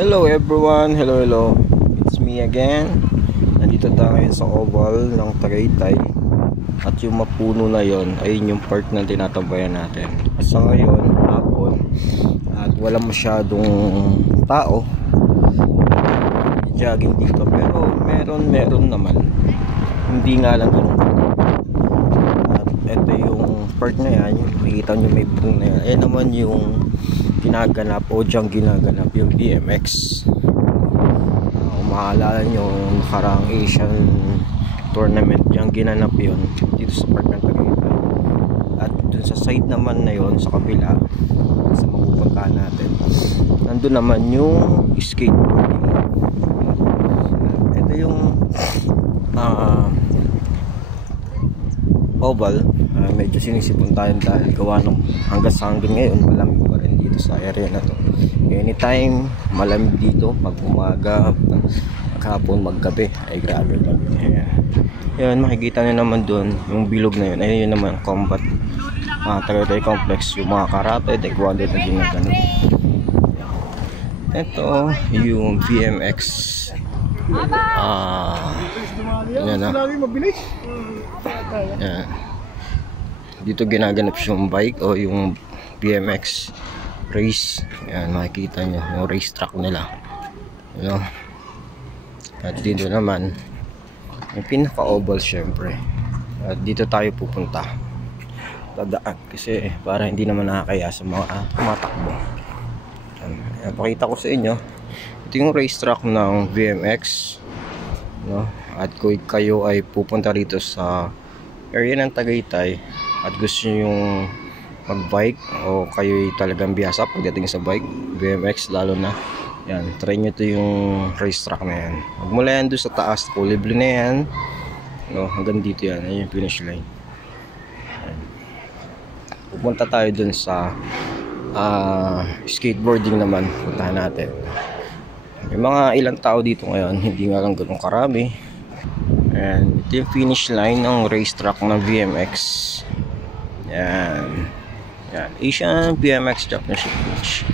Hello everyone, hello. It's me again. Nandito tayo ngayon sa oval ng Tagaytay. At yung mapuno na yon, ayun yung park na tinatambayan natin. At sa ngayon, hapon, at wala masyadong tao jogging dito. Pero meron naman. Hindi nga lang ganun. At ito yung park na yan, yung makikita nyo may puno na yan. Ayan naman yung ginaganap o diyang ginaganap yung BMX. Maalala nyo yung nakarang Asian tournament diyang ginanap yun dito sa park ng Tagaytay. At dun sa side naman na yun sa kabila sa mapupuntahan natin, nandun naman yung skateboarding. Ito yung oval. Medyo sinisipon tayo dahil gawa nung hanggang sa hanggang ngayon malamig pa rin dito sa area na to. Anytime malamig dito, pag umaga, maghapon, maggabi ay grabe lang. Yan, makikita nyo naman doon yung bilog na yun. Ayun naman combat Tagaytay complex, yung mga karate, taekwondo na ginaganap. Ito yung BMX. Yan na. Yan. Dito ginaganap yung bike o yung BMX race. Yan, makikita nyo yung race track nila. You know? At dito naman yung pinaka-oval syempre. At dito tayo pupunta. Tadaan kasi para hindi naman nakakaya sa mga tumatakbo. Yan, pakita ko sa inyo. Ito yung race track ng BMX. No? At kung kayo ay pupunta rito sa area ng Tagaytay at gusto nyo yung mag-bike o kayo talagang bihasa pagdating sa bike, BMX lalo na, yan, try nyo to yung race track na yan. Magmula yan doon sa taas, kulay blue na yan, no, hanggang dito yan, yan yung finish line. Yan. Pupunta tayo dun sa skateboarding naman, puntahan natin. May mga ilang tao dito ngayon, hindi nga lang ganun karami. And ito yung finish line ng race track ng BMX. Yan. Yan, Asian BMX Championship match.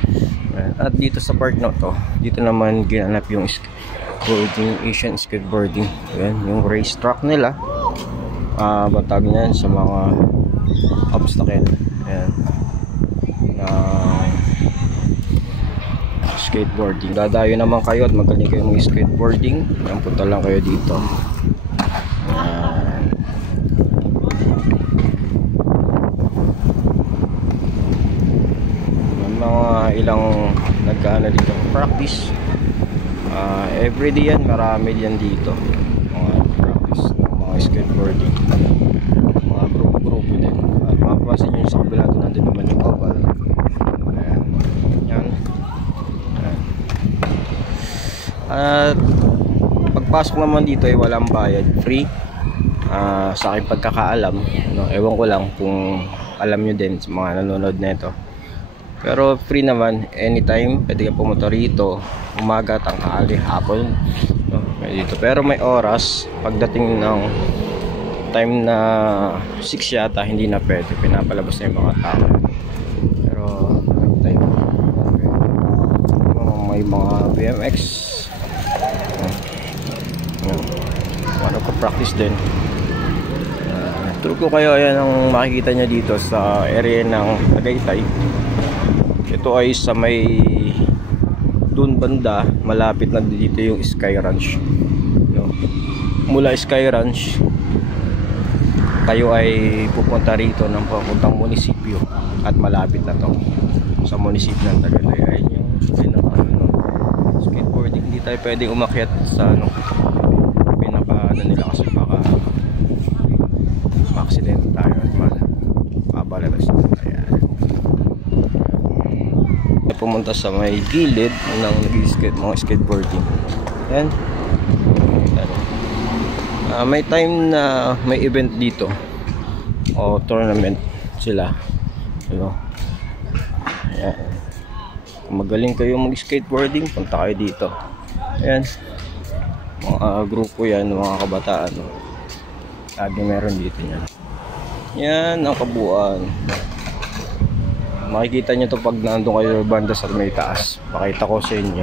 At dito sa park na to, dito naman ginanap yung skateboarding, Asian skateboarding. Yan, yung race track nila. Batag niyan sa mga obstacle. Yan. Skateboarding. Dadayo naman kayo at magaling kayo ng skateboarding. Yan, punta lang kayo dito. Ilang nagkaano dito practice everyday yan, marami yan dito mga practice ng mga skateboarding, mga grupo din. At mapapasin nyo sa kabila doon, nandun naman yung oval. Ayan. Yan. Ayan. At pagpasok naman dito ay walang bayad, free. Sa aking pagkakaalam, no, ewan ko lang kung alam nyo din sa mga nanonood na ito. Pero free naman, anytime pwede ka pumunta rito, umaga, tanghali, hapon, no, dito. Pero may oras, pagdating ng time na 6 yata, hindi na pwede, pinapalabas na yung mga tao. Pero time, may mga BMX, ano ko practice din. Turo ko kayo, ayan ang makikita nyo dito sa area ng Tagaytay. Ito ay sa may dun banda, malapit na dito yung Sky Ranch, no? Mula Sky Ranch kayo ay pupunta rito ng papuntang munisipyo at malapit na to sa munisipyo ng Tagaytay. Ayun yung skateboarding. Hindi tayo pwedeng umakyat sa pinaka nila kasi baka ma-accident tayo at mabalalas tayo. Pumunta sa may gilid ng mga skateboarding. Yan. May time na may event dito o tournament sila, you know. Ayan. Kung magaling kayo mag skateboarding, punta kayo dito. Ayan, mga grupo yan, mga kabataan. Lagi meron dito yan. Yan ang kabuuan. Makikita nyo to pag nandun kayo banda sa may taas. Pakita ko sa inyo.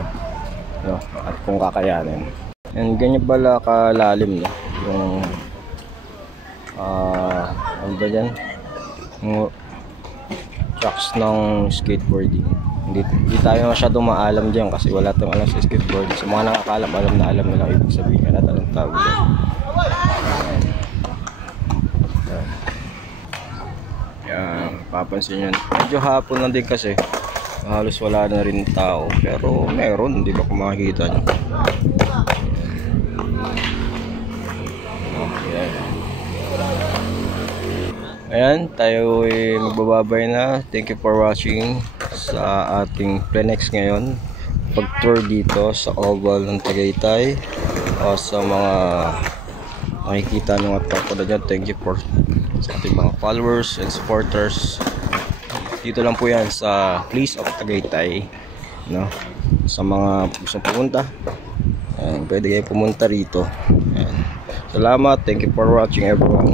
no? At kung kakayanin. And ganyan pala kalalim, no? Yung ano ba yan? Yung tracks ng skateboarding. Hindi tayo masyadong maalam dyan kasi wala tayong alam sa skateboarding. Sa mga nakakalam, alam na lang ibig sabihin na anong tawag dyan. Yan, papansin yan. Medyo hapon lang din kasi halos wala na rin tao, pero meron, hindi ba kung makikita nyo. Ayan, tayo ay magbababay na. Thank you for watching sa ating Plenex ngayon. Pag-tour dito sa Oval ng Tagaytay. O sa mga makikita nyo at papunod dyan. Thank you for sa ating mga followers and supporters. Dito lang po yan sa Place of Tagaytay, no? Sa mga gusto pumunta, ayan, pwede kayo pumunta rito. Ayan. Salamat, thank you for watching everyone.